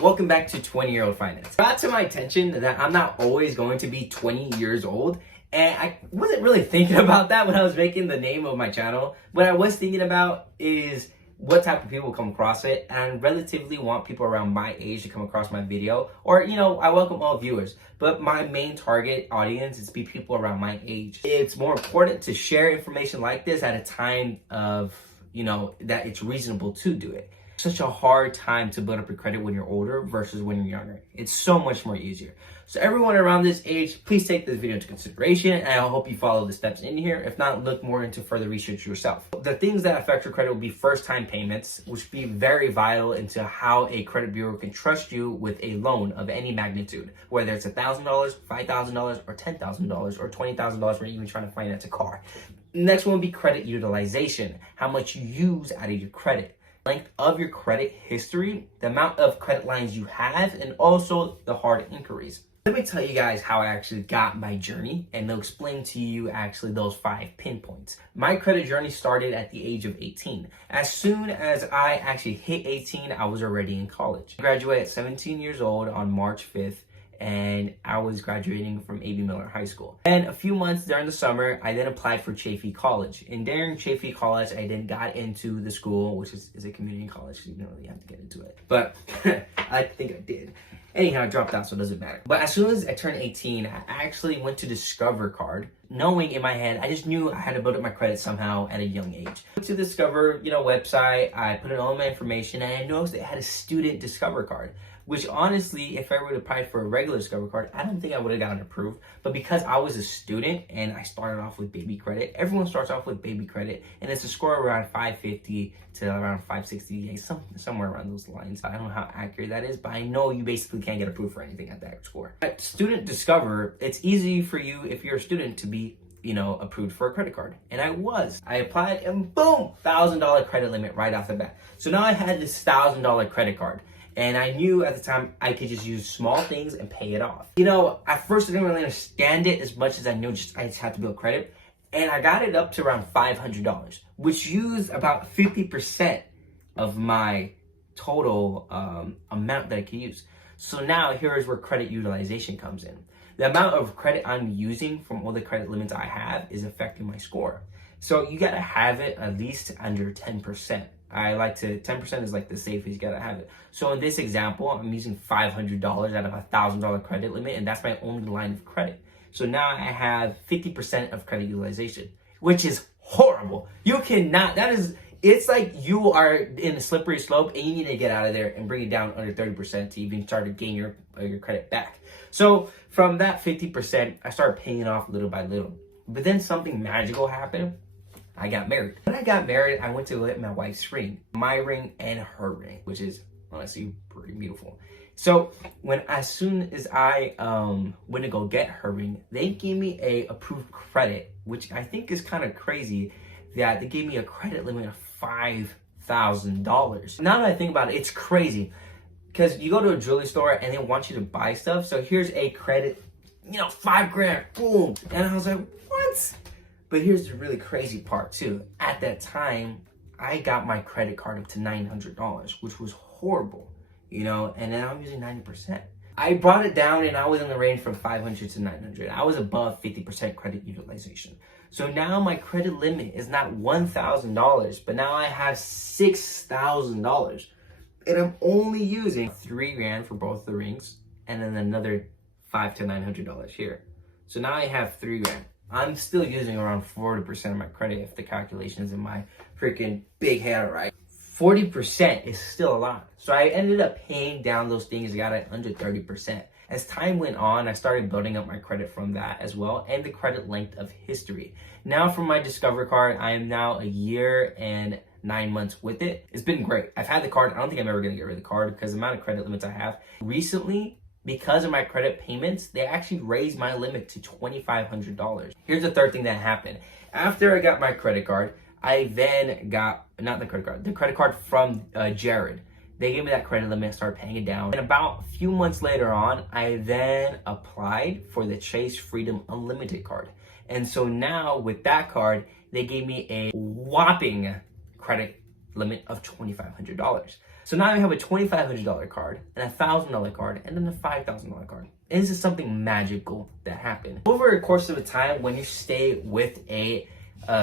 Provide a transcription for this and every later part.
Welcome back to 20-Year-Old Finance. Brought to my attention that I'm not always going to be 20 years old, and I wasn't really thinking about that when I was making the name of my channel. What I was thinking about is what type of people come across it, and I relatively want people around my age to come across my video, or I welcome all viewers, but my main target audience is people around my age. It's more important to share information like this at a time of that it's reasonable to do it. Such a hard time to build up your credit when you're older versus when you're younger. It's so much more easier. So everyone around this age, please take this video into consideration, and I hope you follow the steps in here. If not, look more into further research yourself. The things that affect your credit will be first-time payments, which will be very vital into how a credit bureau can trust you with a loan of any magnitude, whether it's $1,000, $5,000, or $10,000, or $20,000 when you're even trying to finance a car. Next one will be credit utilization, how much you use out of your credit. Length of your credit history, the amount of credit lines you have, and also the hard inquiries. Let me tell you guys how I actually got my journey, and they'll explain to you actually those 5 pinpoints. My credit journey started at the age of 18. As soon as I actually hit 18, I was already in college. I graduated at 17 years old on March 5th. And I was graduating from A.B. Miller High School. And a few months during the summer, I then applied for Chaffey College. And during Chaffey College, I then got into the school, which is a community college, so you don't really have to get into it. But I think I did. Anyhow, I dropped out, so it doesn't matter. But as soon as I turned 18, I actually went to Discover Card, knowing in my head, I just knew I had to build up my credit somehow at a young age. I went to the Discover, website, I put in all my information, and I noticed they had a student Discover Card, which honestly, if I would have applied for a regular Discover Card, I don't think I would have gotten approved. But because I was a student and I started off with baby credit, everyone starts off with baby credit, and it's a score around 550 to around 560, somewhere around those lines. I don't know how accurate that is, but I know you basically can't get approved for anything at that score. At Student Discover, it's easy for you, if you're a student, to be approved for a credit card. And I was. I applied and boom, $1,000 credit limit right off the bat. So now I had this $1,000 credit card. And I knew at the time I could just use small things and pay it off. At first I didn't really understand it as much as I knew I just had to build credit. And I got it up to around $500, which used about 50% of my total amount that I could use. So now here is where credit utilization comes in. The amount of credit I'm using from all the credit limits I have is affecting my score. So you gotta have it at least under 10%. 10% is like the safest, you gotta have it. So in this example, I'm using $500 out of a $1,000 credit limit, and that's my only line of credit. So now I have 50% of credit utilization, which is horrible. You cannot, it's like you are in a slippery slope and you need to get out of there and bring it down under 30% to even start to gain your credit back. So from that 50%, I started paying it off little by little. But then something magical happened. I got married. When I got married, I went to get my wife's ring. My ring and her ring, which is honestly pretty beautiful. So as soon as I went to go get her ring, they gave me a approved credit, which I think is kind of crazy that they gave me a credit limit of $5,000. Now that I think about it, it's crazy because you go to a jewelry store and they want you to buy stuff. So here's a credit, $5,000, boom. And I was like, what? But here's the really crazy part too. At that time, I got my credit card up to $900, which was horrible, and then I'm using 90%. I brought it down and I was in the range from 500 to 900. I was above 50% credit utilization. So now my credit limit is not $1,000, but now I have $6,000. And I'm only using $3,000 for both the rings and then another $500 to $900 here. So now I have $3,000. I'm still using around 40% of my credit if the calculation is in my freaking big head, right? 40% is still a lot. So I ended up paying down those things, got it under 30%. As time went on, I started building up my credit from that as well, and the credit length of history. Now for my Discover Card, I am now a year and 9 months with it. It's been great. I've had the card. I don't think I'm ever gonna get rid of the card because the amount of credit limits I have. Recently, because of my credit payments, they actually raised my limit to $2,500. Here's the third thing that happened. After I got my credit card, I then got, the credit card from Jared. They gave me that credit limit, started paying it down. And about a few months later on, I then applied for the Chase Freedom Unlimited card. And so now with that card, they gave me a whopping credit limit of $2,500. So now I have a $2,500 card, and a $1,000 card, and then a $5,000 card. And this is something magical that happened. Over the course of a time, when you stay with a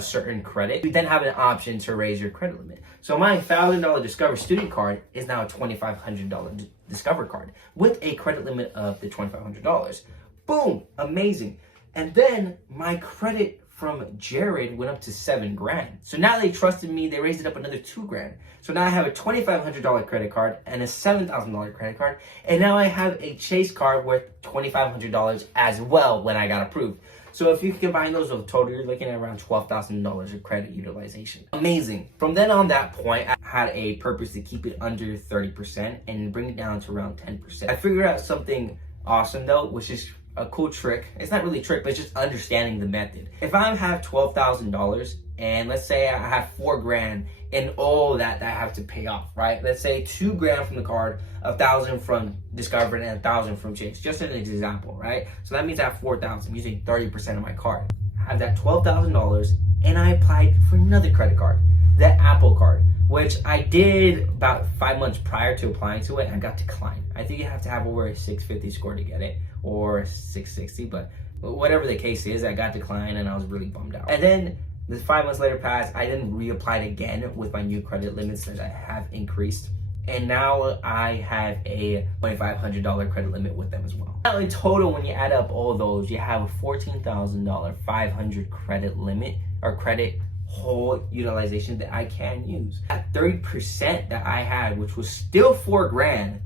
certain credit, you then have an option to raise your credit limit. So my $1,000 Discover Student Card is now a $2,500 Discover card with a credit limit of the $2,500. Boom, amazing. And then my credit from Jared went up to $7,000. So now they trusted me, they raised it up another $2,000. So now I have a $2,500 credit card and a $7,000 credit card. And now I have a Chase card worth $2,500 as well when I got approved. So if you combine those with total, you're looking at around $12,000 of credit utilization. Amazing. From then on that point, I had a purpose to keep it under 30% and bring it down to around 10%. I figured out something awesome though, which is a cool trick. It's not really a trick, but it's just understanding the method. If I have $12,000 and let's say I have $4,000 in all that I have to pay off, right? Let's say $2,000 from the card, $1,000 from Discover, and $1,000 from Chase. Just an example, right? So that means I have $4,000. I'm using 30% of my card. I have that $12,000 and I applied for another credit card, the Apple Card, which I did about 5 months prior to applying to it, and I got declined. I think you have to have over a 650 score to get it, or 660, but whatever the case is, I got declined and I was really bummed out. And then the 5 months later passed, I then reapplied again with my new credit limits that I have increased. And now I have a $2,500 credit limit with them as well. Now in total, when you add up all those, you have a $14,500 credit limit, or credit whole utilization that I can use. That 30% that I had, which was still $4,000,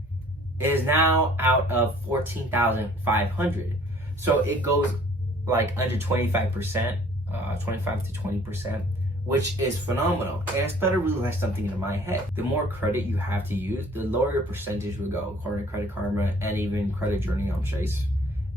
is now out of 14,500. So it goes like under 25%, 25 to 20%, which is phenomenal. And I started to realize something in my head. The more credit you have to use, the lower your percentage will go, according to Credit Karma and even Credit Journey on Chase,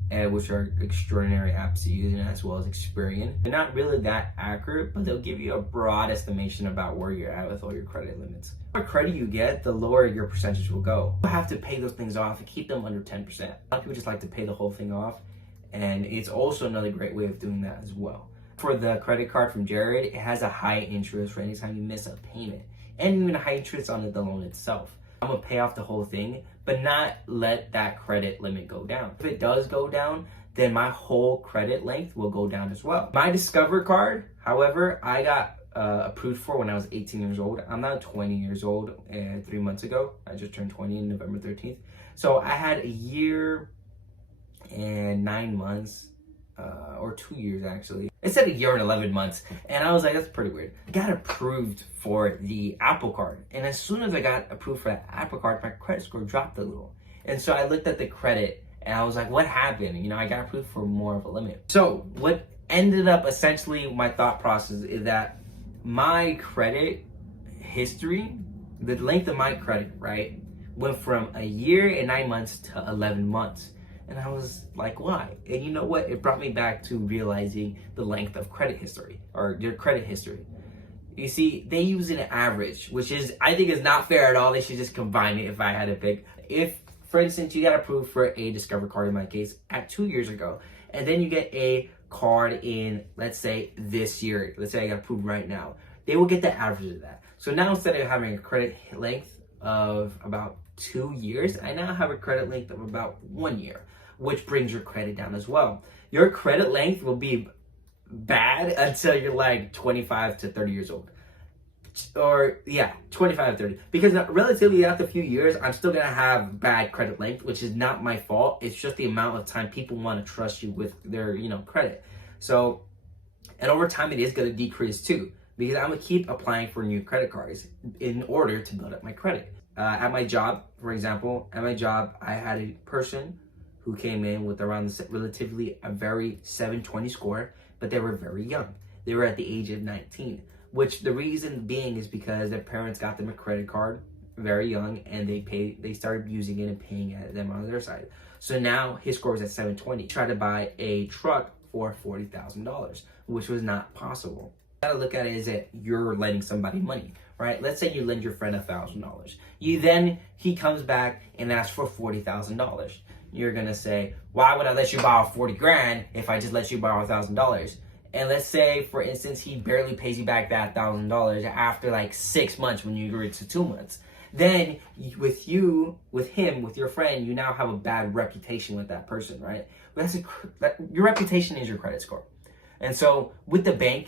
which are extraordinary apps to use, and as well as Experian. They're not really that accurate, but they'll give you a broad estimation about where you're at with all your credit limits. The more credit you get, the lower your percentage will go. You have to pay those things off and keep them under 10%. A lot of people just like to pay the whole thing off, and it's also another great way of doing that as well. For the credit card from Jared, it has a high interest for anytime you miss a payment, and even a high interest on the loan itself. I'm gonna pay off the whole thing, but not let that credit limit go down. If it does go down, then my whole credit length will go down as well. My Discover card, however, I got approved for when I was 18 years old. I'm now 20 years old 3 months ago. I just turned 20 on November 13th. So I had a year and 9 months, or 2 years actually. It said a year and 11 months. And I was like, that's pretty weird. I got approved for the Apple Card. And as soon as I got approved for that Apple Card, my credit score dropped a little. And so I looked at the credit and I was like, what happened? You know, I got approved for more of a limit. So what ended up essentially my thought process is that my credit history, the length of my credit, right, went from a year and 9 months to 11 months. And I was like, why? And you know what? It brought me back to realizing the length of credit history, or your credit history. You see, they use an average, which is, I think is not fair at all. They should just combine it if I had to pick. If, for instance, you got approved for a Discover card in my case at 2 years ago, and then you get a card in, let's say, this year. Let's say I got approved right now. They will get the average of that. So now instead of having a credit length of about 2 years, I now have a credit length of about 1 year, which brings your credit down as well. Your credit length will be bad until you're like 25 to 30 years old. Or yeah, 25 to 30. Because relatively after a few years, I'm still gonna have bad credit length, which is not my fault. It's just the amount of time people wanna trust you with their, credit. So, and over time it is gonna decrease too, because I'm gonna keep applying for new credit cards in order to build up my credit. At my job, for example, I had a person who came in with around relatively a very 720 score, but they were very young. They were at the age of 19, which the reason being is because their parents got them a credit card very young, and they started using it and paying at them on their side. So now his score was at 720. He tried to buy a truck for $40,000, which was not possible. You gotta look at it as that you're lending somebody money, right? Let's say you lend your friend $1,000. He comes back and asks for $40,000. You're gonna say, why would I let you borrow 40 grand if I just let you borrow $1,000? And let's say, for instance, he barely pays you back that $1,000 after like 6 months when you agree to 2 months. then with him, with your friend, you now have a bad reputation with that person, right? Your reputation is your credit score. And so with the bank,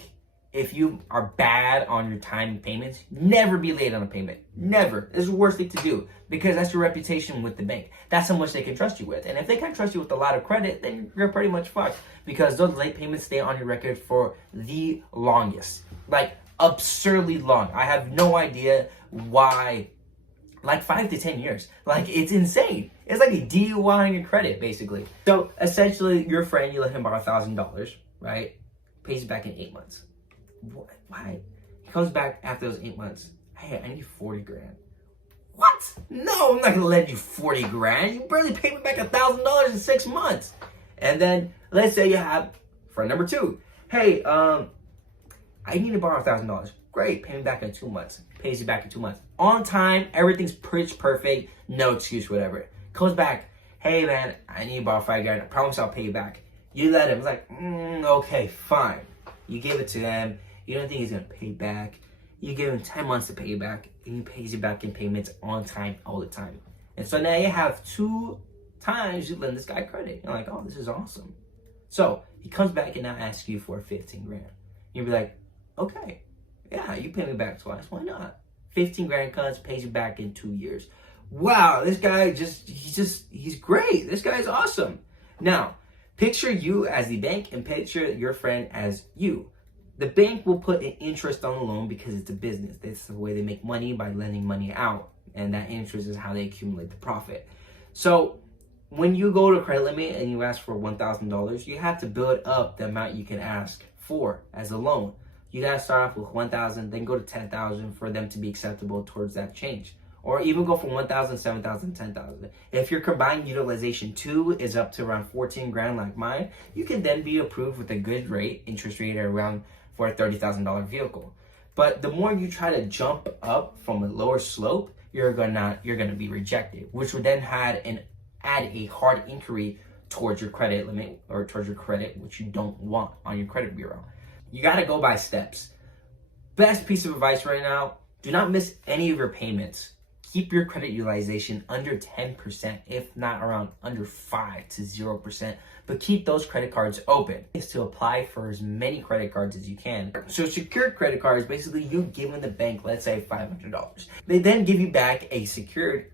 if you are bad on your time payments, never be late on a payment. Never. It's the worst thing to do because that's your reputation with the bank. That's how much they can trust you with. And if they can't trust you with a lot of credit, then you're pretty much fucked because those late payments stay on your record for the longest. Like absurdly long. I have no idea why. Like 5 to 10 years. Like, it's insane. It's like a DUI on your credit, basically. So, essentially, your friend, you let him borrow $1,000, right? Pays it back in 8 months. Why? He comes back after those 8 months. Hey, I need 40 grand. What? No, I'm not gonna lend you 40 grand. You barely paid me back $1,000 in 6 months. And then, let's say you have friend number 2. Hey, I need to borrow $1,000. Great, pay me back in 2 months. Pays you back in 2 months. On time, everything's pretty perfect, no excuse, whatever. Comes back, hey man, I need to borrow 5 grand. I promise I'll pay you back. You let him. It's like, okay, fine. You give it to him. You don't think he's gonna pay back. You give him 10 months to pay you back, and he pays you back in payments on time, all the time. And so now you have 2 times you lend this guy credit. You're like, oh, this is awesome. So he comes back and now asks you for 15 grand. You'll be like, okay. Yeah, you pay me back twice. Why not? 15 grand comes, pays you back in 2 years. Wow, this guy he's great. This guy's awesome. Now, picture you as the bank and picture your friend as you. The bank will put an interest on the loan because it's a business. That's the way they make money, by lending money out. And that interest is how they accumulate the profit. So when you go to credit limit and you ask for $1,000, you have to build up the amount you can ask for as a loan. You gotta start off with 1,000, then go to 10,000 for them to be acceptable towards that change. Or even go from 1,000, 7,000, 10,000. If your combined utilization 2 is up to around 14 grand like mine, you can then be approved with a good rate, interest rate around for a $30,000 vehicle. But the more you try to jump up from a lower slope, you're gonna be rejected, which would then add a hard inquiry towards your credit limit or towards your credit, which you don't want on your credit bureau. You gotta go by steps. Best piece of advice right now, do not miss any of your payments. Keep your credit utilization under 10%, if not around under 5 to 0%, but keep those credit cards open. Is to apply for as many credit cards as you can. So secured credit cards, basically you giving the bank, let's say $500. They then give you back a secured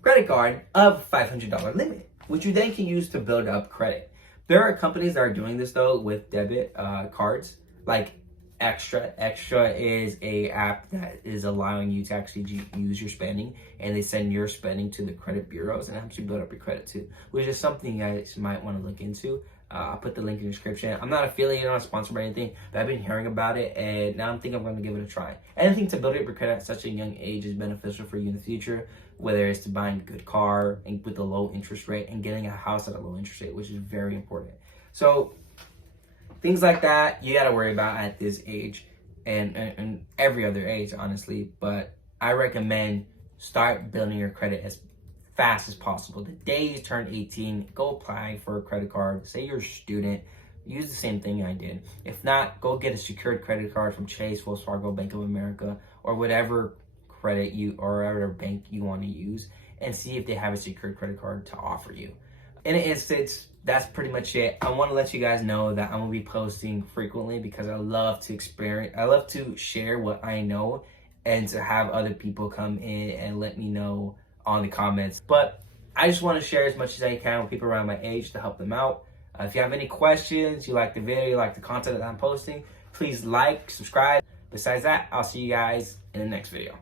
credit card of $500 limit, which you then can use to build up credit. There are companies that are doing this though with debit cards, like Extra. Extra is a app that is allowing you to actually use your spending, and they send your spending to the credit bureaus and helps you build up your credit too, which is something you guys might want to look into. I'll put the link in the description. I'm not affiliated, not sponsored by anything, but I've been hearing about it, and now I'm thinking I'm going to give it a try. Anything to build up your credit at such a young age is beneficial for you in the future, whether it's to buying a good car and with a low interest rate and getting a house at a low interest rate, which is very important. So things like that you got to worry about at this age and every other age, honestly. But I recommend start building your credit as fast as possible. The day you turn 18, go apply for a credit card. Say you're a student, use the same thing I did. If not, go get a secured credit card from Chase, Wells Fargo, Bank of America, or whatever credit you or whatever bank you want to use, and see if they have a secured credit card to offer you. In an instance, that's pretty much it. I want to let you guys know that I'm gonna be posting frequently because I love to share what I know and to have other people come in and let me know on the comments. But I just want to share as much as I can with people around my age to help them out. If you have any questions, you like the video, you like the content that I'm posting, please like, subscribe. Besides that, I'll see you guys in the next video.